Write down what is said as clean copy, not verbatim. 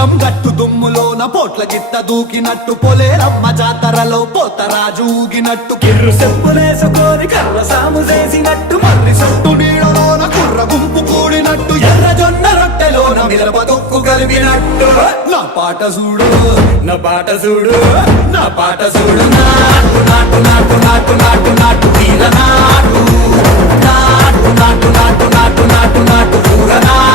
పొలం గట్టు దుమ్ములోన పోట్ల గిత్త దూకినట్టు పొలేరమ్మ జాతరలో పోతరాజు ఊగినట్టు కిర్రు చెప్పులేసుకొని కర్ర సాము చేసినట్టు మర్రి సొట్టు నీడలోన కుర్ర గుంపు కూడినట్టు ఎర్ర జొన్న రొట్టెలోన మిరప తొక్కు కలిపినట్టు నా పాట చూడు నా పాట చూడు నా పాట చూడు నాటు నాటు నాటు నాటు నాటు నాటు తీర నాటు నాటు నాటు నాటు నాటు నాటు నాటు పూర నాటు